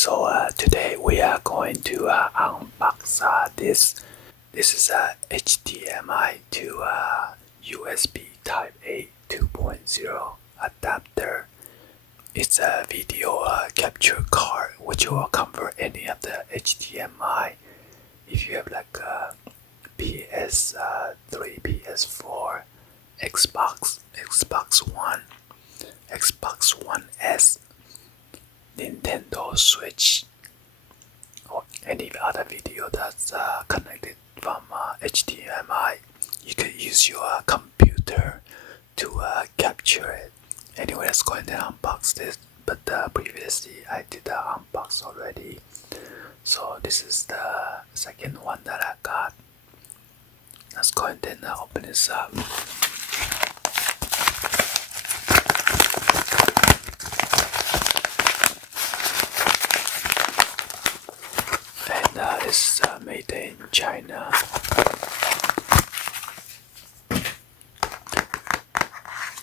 Today we are going to unbox this. This is a HDMI to USB Type A 2.0 adapter. It's a video capture card which will convert any of the HDMI. If you have like a PS3, PS4, Xbox One, Xbox One S, Nintendo Switch, or any other video that's connected from HDMI, you can use your computer to capture it. Anyway, let's go ahead and unbox this. But previously I did unbox already, so this is the second one that I got. Let's go ahead and open this up. And this is made in China.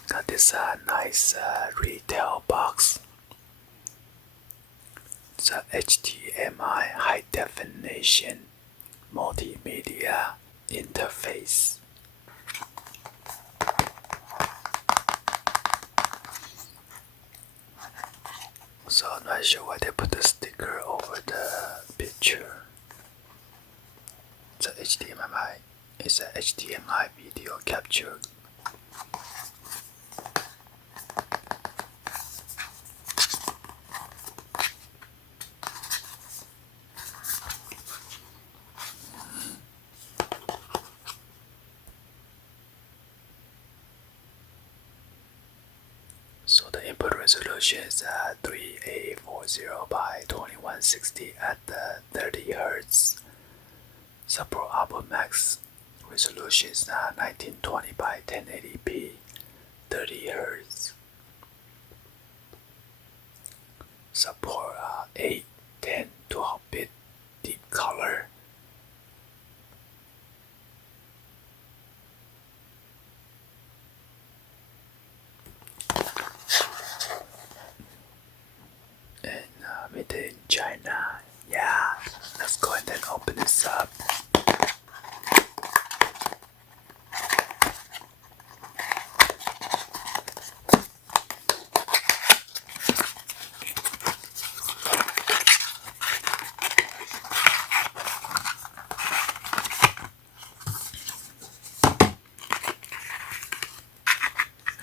Got this nice retail box. It's a HDMI high definition multimedia interface. So I'm not sure why they put the sticker over the picture. It's a HDMI. It's a HDMI video capture. So the input resolution is 3840 by 2160 at 30 Hz. Support output max resolution is 1920 by 1080p, 30 Hz. Support 8, 10, 12-bit deep color. Made in China. Yeah, let's go ahead and open this up.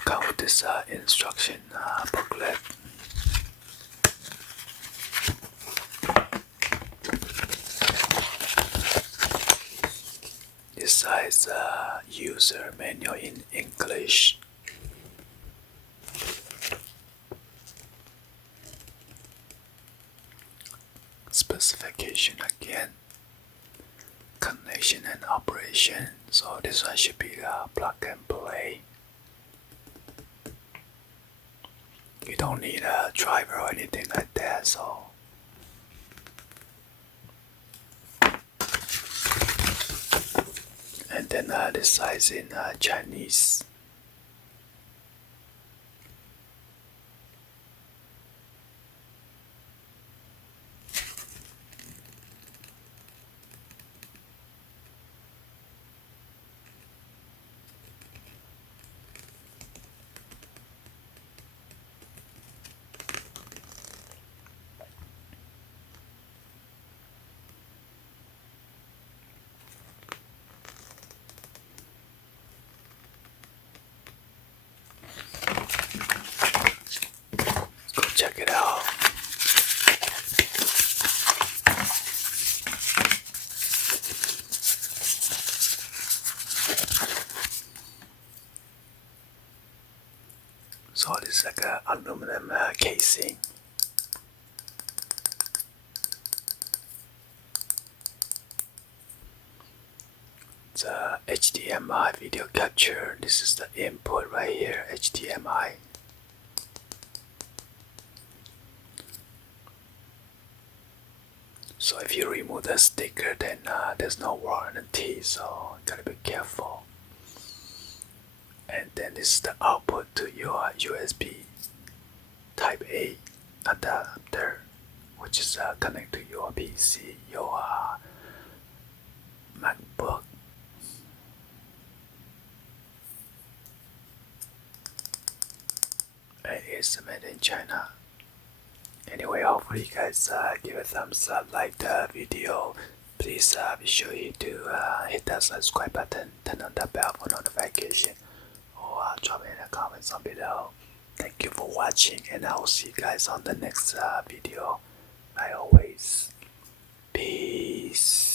Come with this instruction booklet. This is user manual in English. Specification again. Connection and operation. So this one should be plug and play. You don't need a driver or anything like that, so and then this size in Chinese. Check it out. So this is like an aluminum casing. It's a HDMI video capture. This is the input right here, HDMI. So if you remove the sticker, then there's no warranty, so you gotta be careful. And then this is the output to your USB Type A adapter, which is connected to your PC, your MacBook. It is made in China. Anyway, hopefully you guys give a thumbs up, like the video. Please be sure to hit that subscribe button, turn on the bell for notification, or drop in the comments on below. Thank you for watching, and I will see you guys on the next video. Like always, peace.